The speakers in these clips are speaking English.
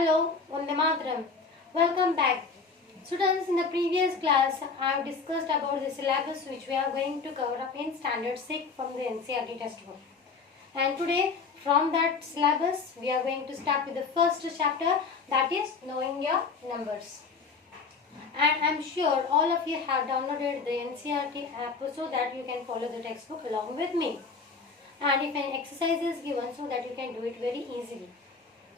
Hello, Vande Mataram. Welcome back. Students, in the previous class, I have discussed about the syllabus which we are going to cover up in Standard 6 from the NCERT textbook. And today, from that syllabus, we are going to start with the first chapter, that is knowing your numbers. And I am sure all of you have downloaded the NCERT app so that you can follow the textbook along with me. And if an exercise is given so that you can do it very easily.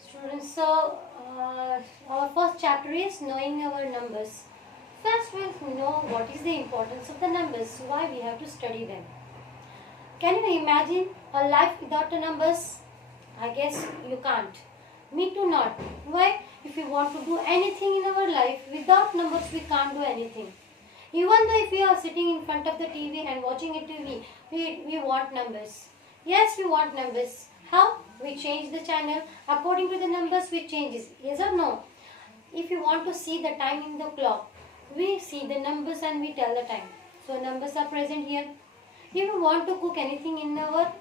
Students, so our first chapter is knowing our numbers. First we'll know what is the importance of the numbers, why we have to study them. Can you imagine a life without the numbers? I guess you can't. Me too not. Why? If we want to do anything in our life, without numbers we can't do anything. Even though if we are sitting in front of the TV and watching a TV, we want numbers. Yes, we want numbers. How? We change the channel. According to the numbers, we change it. Yes or no? If you want to see the time in the clock, we see the numbers and we tell the time. So numbers are present here. If you want to cook anything in our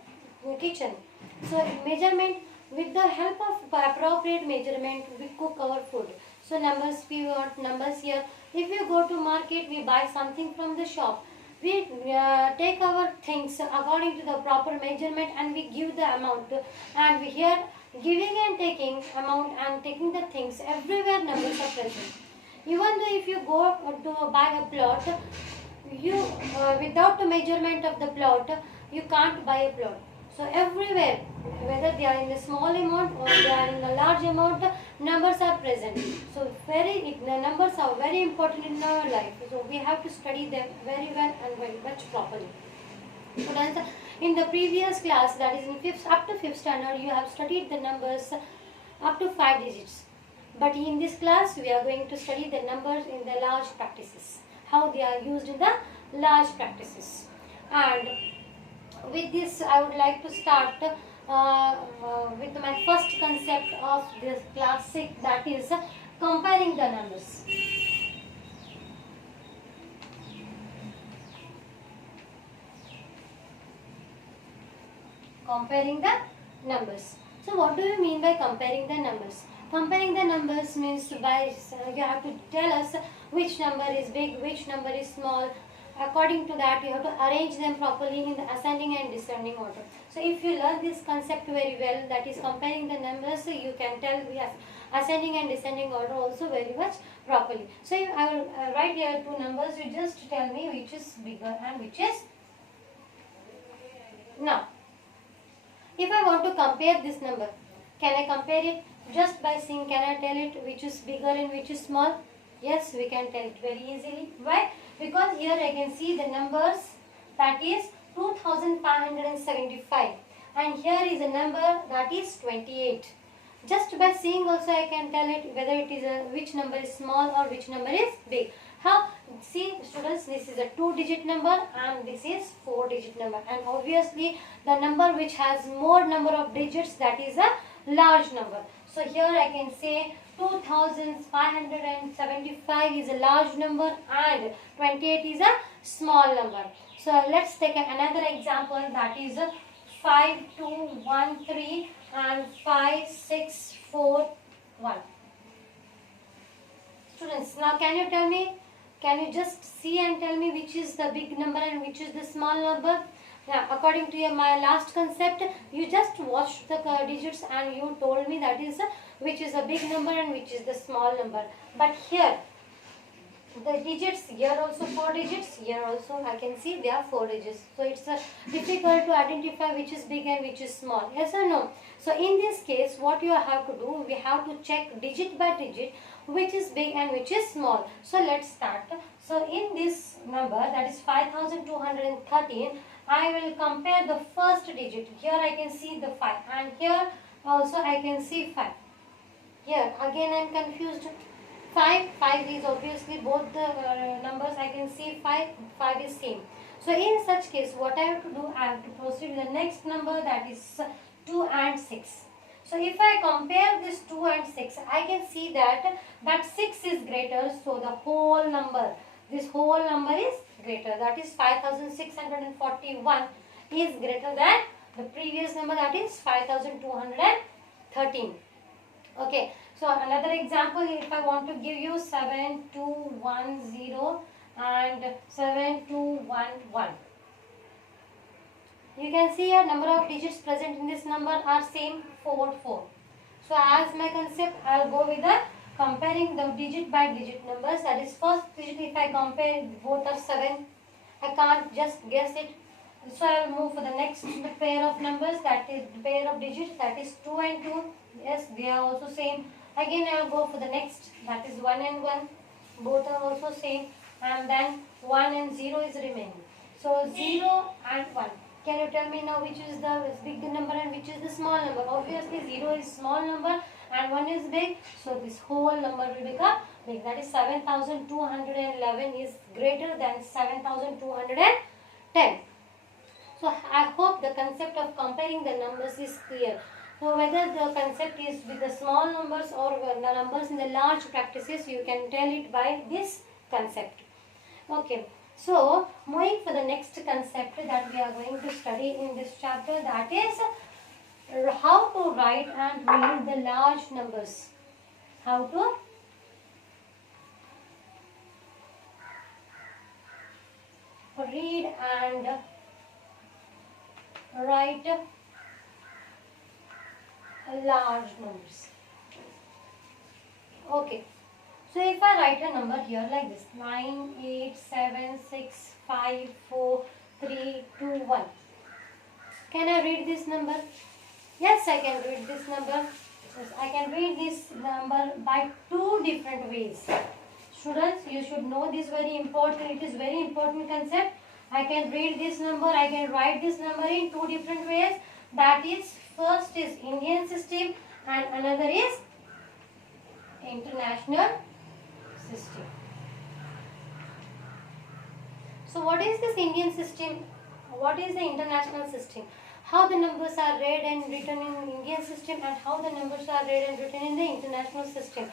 kitchen, so measurement, with the help of appropriate measurement, we cook our food. So numbers, we want numbers here. If you go to market, we buy something from the shop. We take our things according to the proper measurement and we give the amount, and we here giving and taking amount and taking the things, everywhere numbers are present. Even though if you go to buy a plot, you without the measurement of the plot you can't buy a plot. So everywhere, whether they are in a small amount or they are in a large amount, numbers are present. So the numbers are very important in our life. So we have to study them very well and very much properly. So in the previous class, that is in up to 5th standard, you have studied the numbers up to 5 digits. But in this class, we are going to study the numbers in the large practices, how they are used in the large practices. And with this, I would like to start with my first concept of this class 6, that is comparing the numbers. Comparing the numbers. So what do you mean by comparing the numbers? Comparing the numbers means by you have to tell us which number is big, which number is small. According to that, you have to arrange them properly in the ascending and descending order. So if you learn this concept very well, that is comparing the numbers, you can tell yes, ascending and descending order also very much properly. So if I will write here two numbers, you just tell me which is bigger and which is. Now, if I want to compare this number, can I compare it just by seeing? Can I tell it which is bigger and which is small? Yes, we can tell it very easily. Why? Because here I can see the numbers, that is 2575, and here is a number that is 28. Just by seeing also I can tell it whether it is which number is small or which number is big. How? See students, this is a 2-digit number and this is 4-digit number, and obviously the number which has more number of digits, that is a large number. So here I can say 2575 is a large number and 28 is a small number. So let's take another example, that is 5213 and 5641. Students, now can you tell me, can you just see and tell me which is the big number and which is the small number? Now, according to my last concept, you just watched the digits and you told me that is which is a big number and which is the small number. But here, the digits, here also 4 digits, here also I can see there are 4 digits. So it's difficult to identify which is big and which is small. Yes or no? So in this case, what you have to do, we have to check digit by digit which is big and which is small. So let's start. So in this number, that is 5213, I will compare the first digit. Here I can see the 5 and here also I can see 5. Here again I am confused. 5 is obviously both the numbers. I can see 5 is same. So in such case, what I have to do, I have to proceed to the next number, that is 2 and 6. So if I compare this 2 and 6, I can see that 6 is greater. So the whole number, this whole number is greater, that is 5641 is greater than the previous number, that is 5213. Okay, So another example, if I want to give you 7210 and 7211. You can see a number of digits present in this number are same 4 4. So as my concept, I'll go with the comparing the digit by digit numbers. That is first digit, if I compare both are 7, I can't just guess it. So I'll move for the next pair of numbers, that is the pair of digits, that is 2 and 2. Yes, they are also same. Again I'll go for the next, that is 1 and 1. Both are also same. And then 1 and 0 is remaining. So 0 and 1. Can you tell me now which is the big number and which is the small number? Obviously 0 is small number and 1 is big. So this whole number will become big. That is 7211 is greater than 7210. So I hope the concept of comparing the numbers is clear. So whether the concept is with the small numbers or the numbers in the large practices, you can tell it by this concept. Okay. So moving for the next concept that we are going to study in this chapter, that is how to write and read the large numbers. How to read and write large numbers. Okay. So if I write a number here like this, 9, 8, 7, 6, 5, 4, 3, 2, 1. Can I read this number? Yes, I can read this number. Yes, I can read this number by two different ways. Students, you should know this very important. It is very important concept. I can read this number, I can write this number in two different ways. That is, first is Indian system and another is international system. So what is this Indian system? What is the international system? How the numbers are read and written in Indian system and how the numbers are read and written in the international system.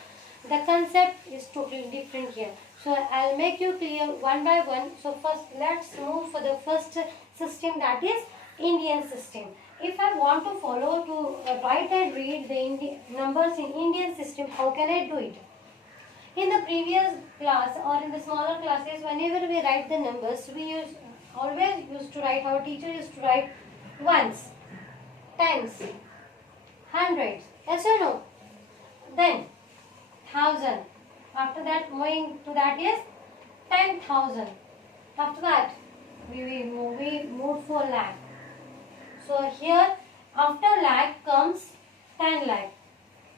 The concept is totally different here. So I'll make you clear one by one. So first let's move for the first system, that is Indian system. If I want to follow to write and read the numbers in Indian system, how can I do it? In the previous class or in the smaller classes, whenever we write the numbers, we always used to write, our teacher used to write ones, tens, hundreds, yes or no? Then thousand. After that, moving to that is 10,000. After that, we moved for lakh. So here, after lakh comes 10 lakh.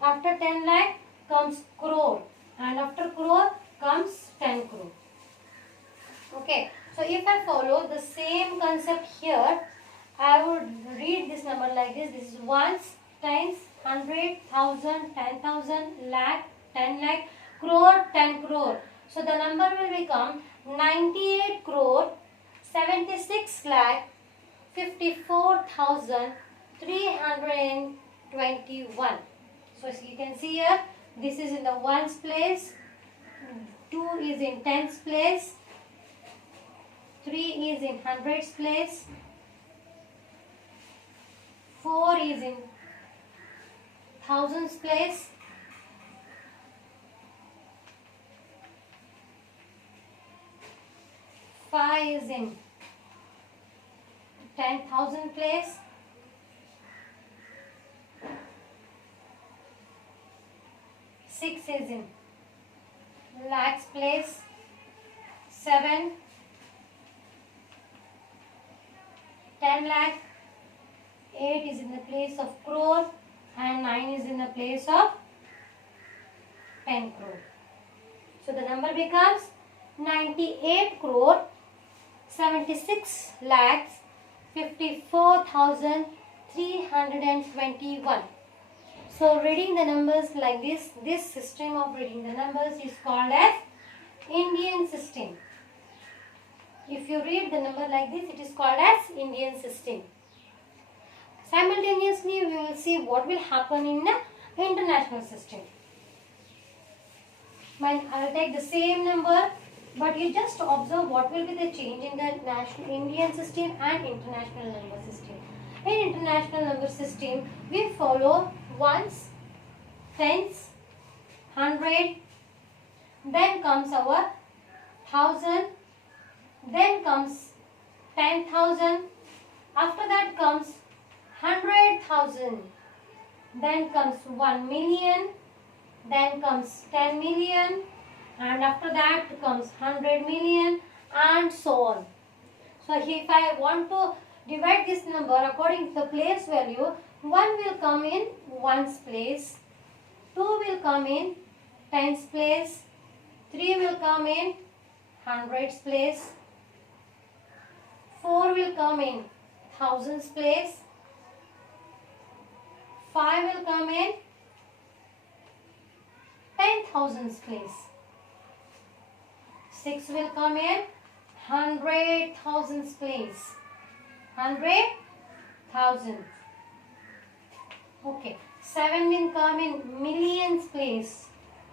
After 10 lakh comes crore. And after crore comes 10 crore. Okay. So if I follow the same concept here, I would read this number like this. This is ones, tens, 100, 1000, 10,000, lakh, 10 lakh, crore, 10 crore. So the number will become 98 crore, 76 lakh, 54,321. So as you can see here, this is in the ones place, 2 is in tens place, 3 is in hundreds place, 4 is in thousands place, 5 is in 10,000 place, 6 is in lakhs place, 7, 10 lakh, 8 is in the place of crore and 9 is in the place of 10 crore. So the number becomes 98 crore, 76 lakhs, 54,321. So reading the numbers like this system of reading the numbers is called as Indian system. If you read the number like this, it is called as Indian system. Simultaneously, we will see what will happen in the international system. I will take the same number, but you just observe what will be the change in the national Indian system and international number system. In international number system, we follow ones, tens, 100, then comes our 1000, then comes 10,000, after that comes 100,000, then comes 1 million, then comes 10 million, and after that comes 100 million, and so on. So if I want to divide this number according to the place value, 1 will come in ones place, 2 will come in tens place, 3 will come in hundreds place, 4 will come in thousands place, 5 will come in 10,000s place, 6 will come in 100,000s place, 100,000. Okay, 7 will come in millions place.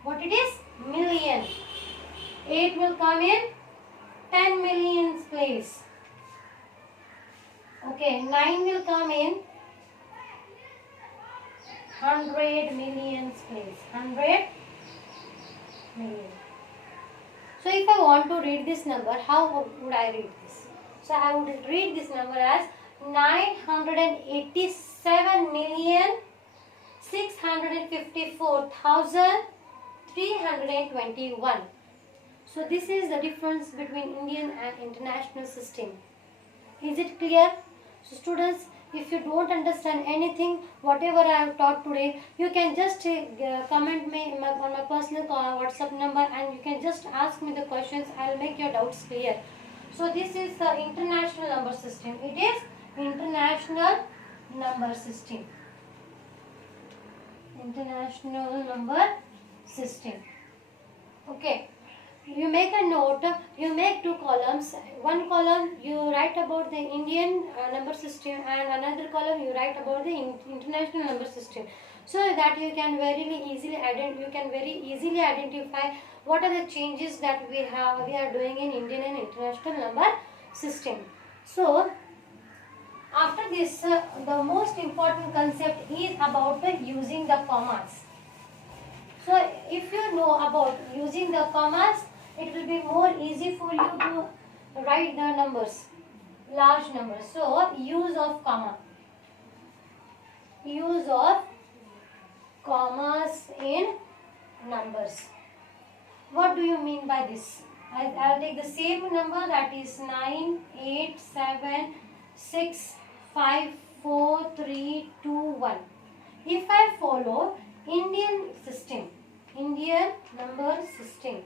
What it is? Million. 8 will come in 10 millions place. Okay, 9 will come in 100 millions place. 100 million. So if I want to read this number, how would I read this? So I would read this number as 987,654,321. So this is the difference between Indian and international system. Is it clear? So students, if you don't understand anything, whatever I have taught today, you can just comment me on my personal WhatsApp number, and you can just ask me the questions. I will make your doubts clear. So this is the international number system. It is international number system. International number system. Okay. You make a note, you make two columns. One column you write about the Indian number system, and another column you write about the international number system, so that you can very easily identify what are the changes that we are doing in Indian and international number system. So after this, the most important concept is about using the commas. So if you know about using the commas, it will be more easy for you to write the numbers, large numbers. So use of comma. Use of commas in numbers. What do you mean by this? I'll take the same number, that is 9, 8, 7, 6, 5, 4, 3, 2, 1. If I follow Indian system, Indian number system,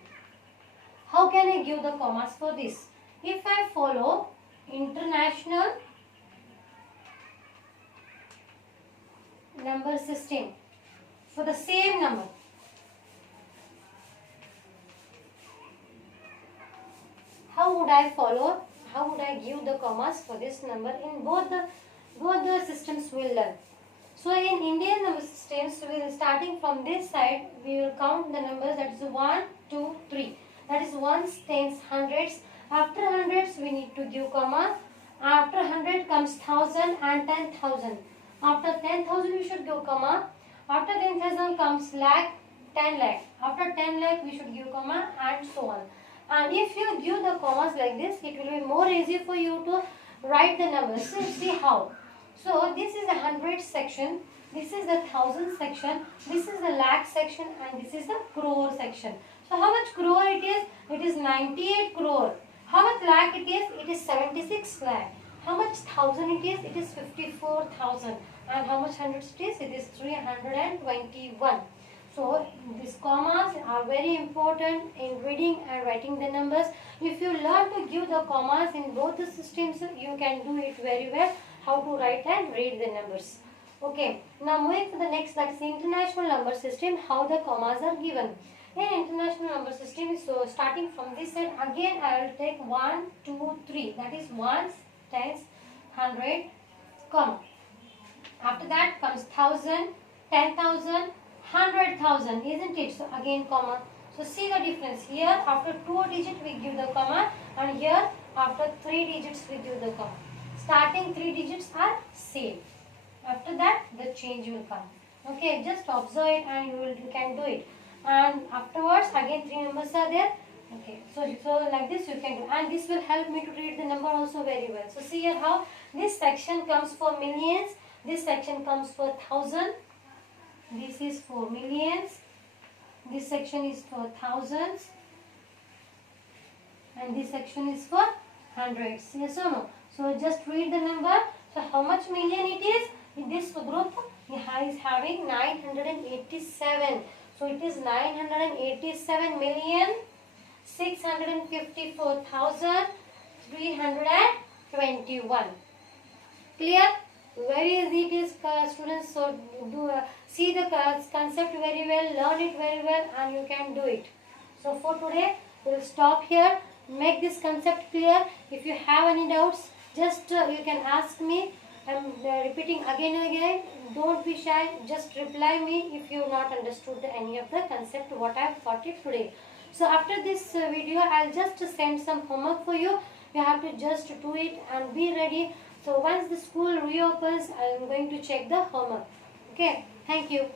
how can I give the commas for this? If I follow international number system for the same number, how would I follow? How would I give the commas for this number? In both the systems we will learn. So in Indian number systems, we will starting from this side, we will count the numbers, that is 1, 2, 3. That is ones, tens, hundreds. After hundreds, we need to give comma. After 100 comes 1000 and 10,000. After 10,000, we should give comma. After 10,000 comes lakh, 10 lakh. After 10 lakh, we should give comma, and so on. And if you give the commas like this, it will be more easy for you to write the numbers. So see how. So this is the hundreds section. This is the thousand section. This is the lakh section, and this is the crore section. So how much crore it is? It is 98 crore. How much lakh it is? It is 76 lakh. How much thousand it is? It is 54,000. And how much hundreds it is? It is 321. So these commas are very important in reading and writing the numbers. If you learn to give the commas in both the systems, you can do it very well, how to write and read the numbers. Okay, now moving to the next, that is international number system, how the commas are given. In international number system, so starting from this side, again I will take 1, 2, 3, that is ones, tens, 100, comma. After that comes 1000, 10,000, 100,000, isn't it? So again comma. So see the difference. Here after 2 digits we give the comma, and here after 3 digits we give the comma. Starting 3 digits are same. After that the change will come. Okay, just observe it and you can do it. and afterwards again 3 numbers are there. Okay, so like this you can do, and this will help me to read the number also very well. So see here how this section comes for millions, this section comes for thousand, this is for millions, this section is for thousands, and this section is for hundreds. Yes or no? So just read the number. So how much million it is? In this group is having 987. So it is 987,654,321. Clear? Very easy it is, students. So do see the concept very well, learn it very well, and you can do it. So for today we will stop here. Make this concept clear. If you have any doubts, just you can ask me. I'm repeating again and again. Don't be shy. Just reply me if you not understood any of the concept what I have taught it today. So after this video, I'll just send some homework for you. You have to just do it and be ready. So once the school reopens, I'm going to check the homework. Okay. Thank you.